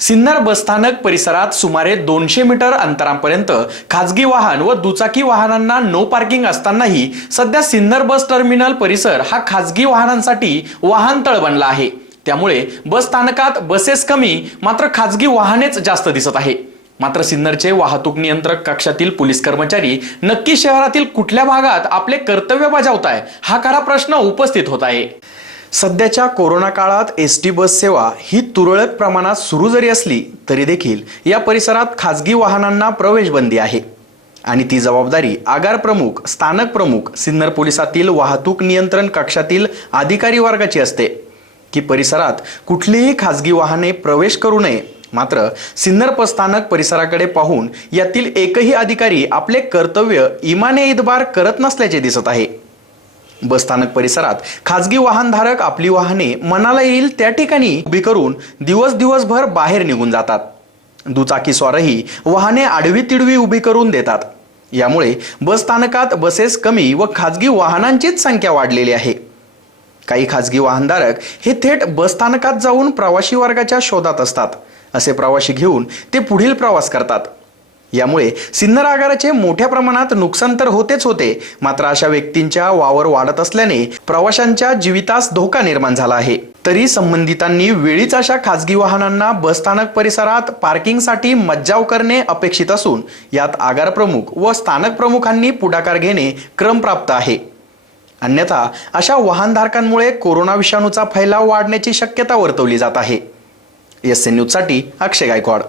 सिन्नर बसस्थानक परिसरात सुमारे दोनशे मीटर अंतरापर्यंत खाजगी वाहन व दुचाकी वाहनांना नो पार्किंग असतानाही सध्या सिन्नर बस टर्मिनल परिसर हा खाजगी वाहनांसाठी वाहनतळ बनला आहे. त्यामुळे बस स्थानकात बसेस कमी मात्र खाजगी वाहनेच जास्त दिसत आहे. मात्र सिन्नरचे वाहतूक नियंत्रक कक्षातील पोलीस कर्मचारी नक्की शहरातील कुठल्या भागात आपले कर्तव्य बजावताय हा खरा प्रश्न उपस्थित होत आहे. सध्याच्या कोरोना काळात एस टी बस सेवा ही तुरळक प्रमाणात सुरू जरी असली तरी देखील या परिसरात खाजगी वाहनांना प्रवेश बंदी आहे. आणि ती जबाबदारी आगार प्रमुख स्थानक प्रमुख सिन्नर पोलिसातील वाहतूक नियंत्रण कक्षातील अधिकारी वर्गाची असते. की परिसरात कुठलीही खाजगी वाहने प्रवेश करू नये मात्र सिन्नर स्थानक परिसराकडे पाहून यातील एकही अधिकारी आपले कर्तव्य इमाने इतबार करत नसल्याचे दिसत आहे. बसस्थानक परिसरात. खाजगी वाहनधारक आपली वाहने मनाला येईल त्या ठिकाणी उभी करून दिवस दिवसभर बाहेर निघून जातात. दुचाकी स्वारही वाहने आडवी तिडवी उभी करून देतात. यामुळे बसस्थानकात बसेस कमी व खाजगी वाहनांचीच संख्या वाढलेली आहे. काही खाजगी वाहनधारक हे थेट बसस्थानकात जाऊन प्रवासी वर्गाच्या शोधात असतात. असे प्रवासी घेऊन ते पुढील प्रवास करतात. यामुळे सिन्नर आगाराचे मोठ्या प्रमाणात नुकसान तर होतेच होते मात्र अशा व्यक्तींच्या वावर वाढत असल्याने प्रवाशांच्या जीवितास धोका निर्माण झाला आहे. तरी संबंधितांनी वेळीच अशा खाजगी वाहनांना बसस्थानक परिसरात पार्किंगसाठी मज्जाव करणे अपेक्षित असून यात आगार प्रमुख व स्थानक प्रमुखांनी पुढाकार घेणे क्रमप्राप्त आहे. अन्यथा अशा वाहनधारकांमुळे कोरोना विषाणूचा फैलाव वाढण्याची शक्यता वर्तवली जात आहे. एस एन न्यूजसाठी अक्षय गायकवाड.